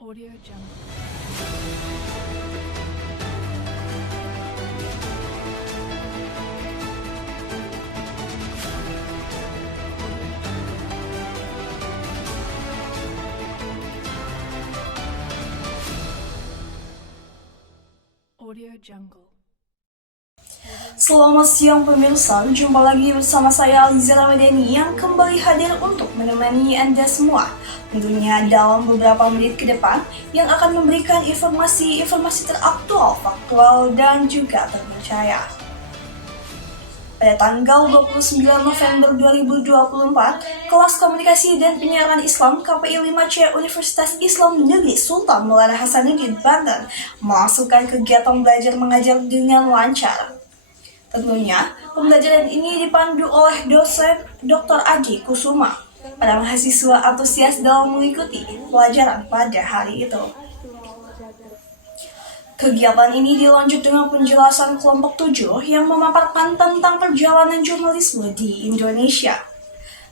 Audio Jungle. Audio Jungle. Selamat siang pemirsa, jumpa lagi bersama saya Aliza Ramadhani yang kembali hadir untuk menemani Anda semua. Tentunya dalam beberapa menit ke depan yang akan memberikan informasi teraktual, faktual, dan juga terpercaya. Pada tanggal 29 November 2024, kelas komunikasi dan penyiaran Islam KPI 5C Universitas Islam Negeri Sultan Maulana Hasanuddin Banten melangsungkan kegiatan belajar mengajar dengan lancar. Tentunya, pembelajaran ini dipandu oleh dosen Dr. Aji Kusuma. Para mahasiswa antusias dalam mengikuti pelajaran pada hari itu. Kegiatan ini dilanjut dengan penjelasan kelompok 7 yang memaparkan tentang perjalanan jurnalisme di Indonesia.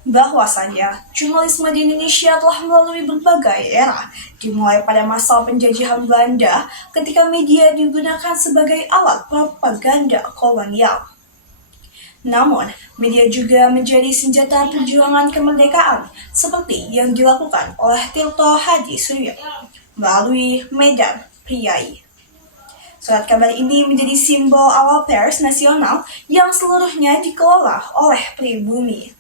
Bahwasanya, jurnalisme di Indonesia telah melalui berbagai era, dimulai pada masa penjajahan Belanda ketika media digunakan sebagai alat propaganda kolonial. Namun, media juga menjadi senjata perjuangan kemerdekaan seperti yang dilakukan oleh Tirto Hadi Suryo melalui Medan Priai. Surat kabar ini menjadi simbol awal pers nasional yang seluruhnya dikelola oleh pribumi.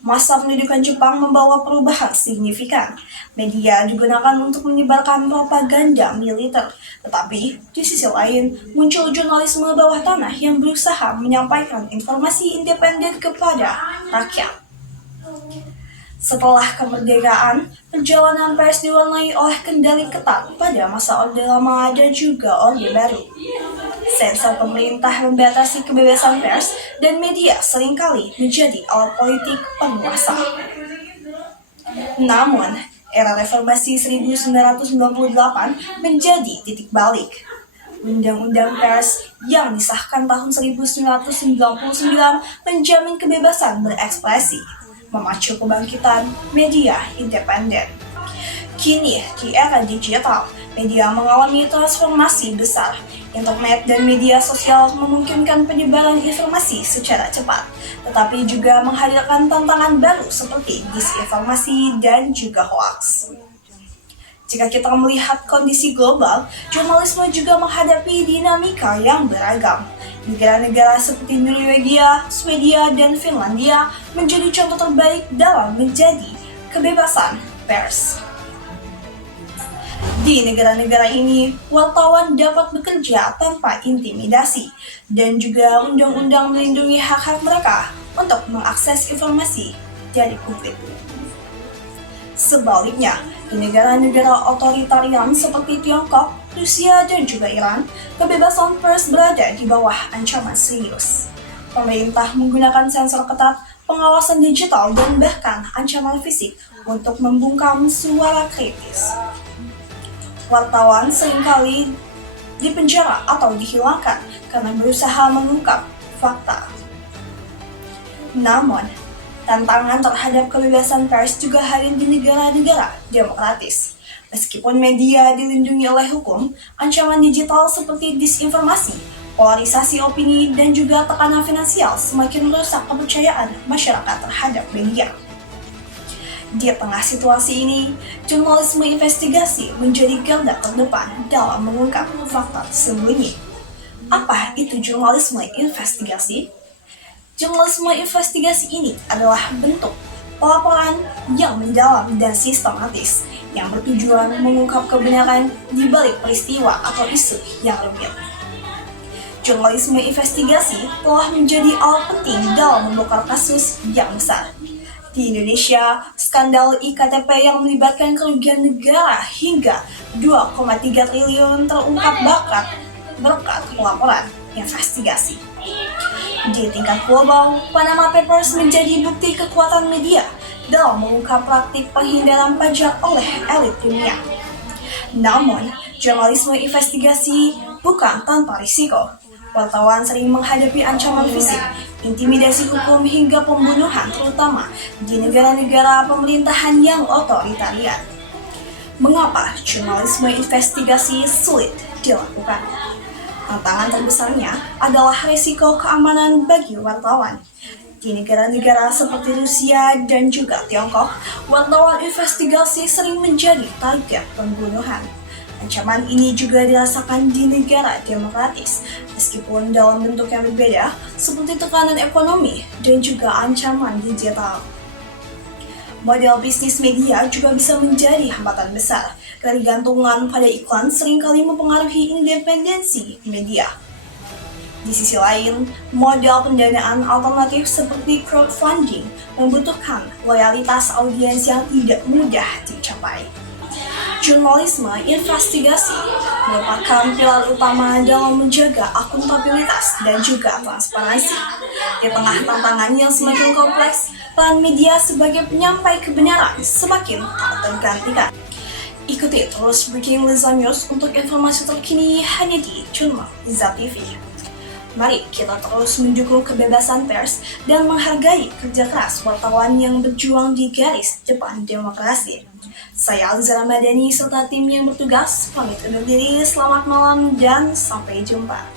Masa pendudukan Jepang membawa perubahan signifikan. Media digunakan untuk menyebarkan propaganda militer. Tetapi, di sisi lain, muncul jurnalisme bawah tanah yang berusaha menyampaikan informasi independen kepada rakyat. Setelah kemerdekaan, perjalanan pers diwarnai oleh kendali ketat pada masa Orde Lama dan juga Orde Baru. Sensor pemerintah membatasi kebebasan pers dan media seringkali menjadi alat politik penguasa. Namun, era reformasi 1998 menjadi titik balik. Undang-Undang Pers yang disahkan tahun 1999 menjamin kebebasan berekspresi, memacu kebangkitan media independen. Kini, di era digital, media mengalami transformasi besar. Internet dan media sosial memungkinkan penyebaran informasi secara cepat, tetapi juga menghadirkan tantangan baru seperti disinformasi dan juga hoaks. Jika kita melihat kondisi global, jurnalisme juga menghadapi dinamika yang beragam. Negara-negara seperti Norwegia, Swedia, dan Finlandia menjadi contoh terbaik dalam menjadi kebebasan pers. Di negara-negara ini, wartawan dapat bekerja tanpa intimidasi dan juga undang-undang melindungi hak-hak mereka untuk mengakses informasi dari publik. Sebaliknya, di negara-negara otoritarian seperti Tiongkok, Rusia, dan juga Iran, kebebasan pers berada di bawah ancaman serius. Pemerintah menggunakan sensor ketat, pengawasan digital, dan bahkan ancaman fisik untuk membungkam suara kritis. Wartawan seringkali dipenjara atau dihilangkan karena berusaha mengungkap fakta. Namun, tantangan terhadap kebebasan pers juga hadir di negara-negara demokratis. Meskipun media dilindungi oleh hukum, ancaman digital seperti disinformasi, polarisasi opini, dan juga tekanan finansial semakin merusak kepercayaan masyarakat terhadap media. Di tengah situasi ini, jurnalisme investigasi menjadi garda terdepan dalam mengungkap fakta tersembunyi. Apa itu jurnalisme investigasi? Jurnalisme investigasi ini adalah bentuk pelaporan yang mendalam dan sistematis yang bertujuan mengungkap kebenaran di balik peristiwa atau isu yang rumit. Jurnalisme investigasi telah menjadi alat penting dalam membongkar kasus yang besar. Di Indonesia, skandal IKTP yang melibatkan kerugian negara hingga 2,3 triliun terungkap berkat laporan investigasi. Di tingkat global, Panama Papers menjadi bukti kekuatan media dalam mengungkap praktik penghindaran pajak oleh elit dunia. Namun, jurnalisme investigasi bukan tanpa risiko. Wartawan sering menghadapi ancaman fisik, intimidasi hukum hingga pembunuhan terutama di negara-negara pemerintahan yang otoritarian. Mengapa jurnalisme investigasi sulit dilakukan? Tantangan terbesarnya adalah risiko keamanan bagi wartawan. Di negara-negara seperti Rusia dan juga Tiongkok, wartawan investigasi sering menjadi target pembunuhan. Ancaman ini juga dirasakan di negara demokratis, meskipun dalam bentuk yang berbeda, seperti tekanan ekonomi dan juga ancaman digital. Model bisnis media juga bisa menjadi hambatan besar. Ketergantungan pada iklan seringkali mempengaruhi independensi media. Di sisi lain, model pendanaan alternatif seperti crowdfunding membutuhkan loyalitas audiens yang tidak mudah dicapai. Jurnalisme investigasi merupakan pilar utama dalam menjaga akuntabilitas dan juga transparansi. Di tengah tantangan yang semakin kompleks, peran media sebagai penyampai kebenaran semakin tak tergantikan. Ikuti terus Breaking Liza News untuk informasi terkini hanya di Cuma Liza TV. Mari kita terus mendukung kebebasan pers dan menghargai kerja keras wartawan yang berjuang di garis depan demokrasi. Saya Liza Ramadhani serta tim yang bertugas pamit undur diri, selamat malam dan sampai jumpa.